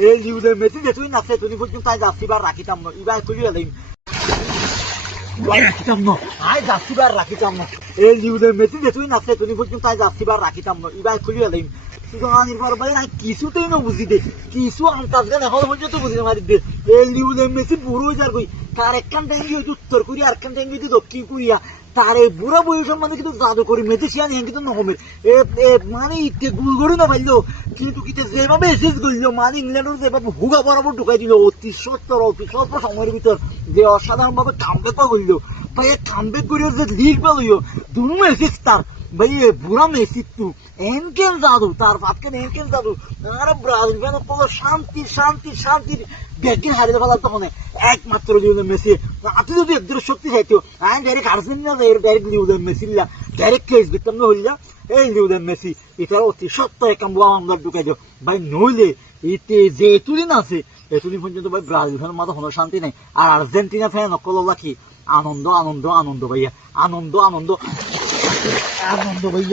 এই Lionel Messi যে তুই নাচে তুই পর্যন্ত তাই যাচ্ছিবার রাখিতাম না এবার তুলি এলাম রাখিতাম না আই যাচ্ছিবার রাখিতাম না এই লিওনেল মেসি যে তুই নাচে তুই পর্যন্ত তাই যাচ্ছিবার রাখিতাম না এবার তুলি এলাম সুতরাং পর বলে না কিছুতেই না বুঝি দে কিছু আন্তাজ গান এখন পর্যন্ত বুঝি না মারি দে এই লিওনেল মেসি বুড়ো হয়ে যার কই তার একখান ট্যাঙ্গি হইতে উত্তর কোরিয়া আর একখান ট্যাঙ্গি হইতে দক্ষিণ কোরিয়া তার এই বুড়া বয়সের মানে কিন্তু জাদু করি মেজিশিয়ান এখানে কিন্তু নহমের মানে ইতে গুল গড়ি না পাইলো কিন্তু কিতে যেভাবে এসেস করলো মানে ইংল্যান্ডের যেভাবে হুগা বরাবর ঢুকাই দিল অতি সত্তর অতি স্বল্প সময়ের ভিতর যে অসাধারণ ভাবে কামব্যাক করলো ভাই কামব্যাক করিও যে লিগ পেলো দুনো এসেস তার ভাই বুড়া মেসি তু এনকেন জাদু তার ভাতকে এনকেন জাদু আরে ব্রাজিল ফ্যান কত শান্তি শান্তি শান্তির ব্যাগিন হারিয়ে ফেলার তখন একমাত্র লিওনেল মেসি আপনি যদি একদম শক্তি চাইতো আমি direct Argentina direct Lionel Messi direct case দিতাম না হইলা এই লিওনেল মেসি এটার অতি সত্য একাম আমরা ঢুকাই দিও ভাই নইলে এতে যে এতুদিন আছে এতুদিন পর্যন্ত ভাই ব্রাজিল ফ্যানের মাথা কোনো শান্তি নাই আর আর্জেন্টিনা ফ্যান অকল কি আনন্দ আনন্দ আনন্দ ভাইয়া আনন্দ আনন্দ আনন্দ ভাইয়া